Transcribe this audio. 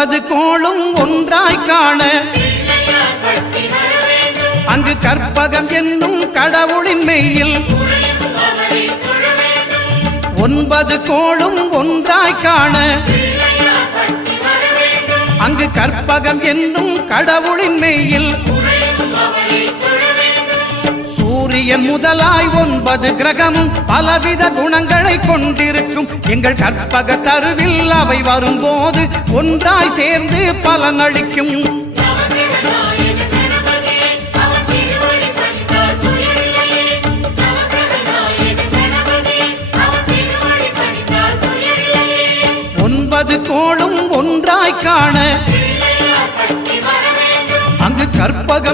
9 கோளும் ஒன்றாய் காண அங்கு கற்பகம் என்னும் கடவுளின் மெய்யில் 9 கோளும் ஒன்றாய் காண அங்கு கற்பகம் என்னும் கடவுளின் மெய்யில் சூரியன் முதலாய் 9 கிரகமும் பலவித குணங்களை கொண்டிருக்கும் எங்கள் கற்பக தருவில் அவை வரும்போது ஒன்றாய் சேர்ந்து பலனளிக்கும். கோளும் ஒன்றாய் காண அங்கு கற்பகம்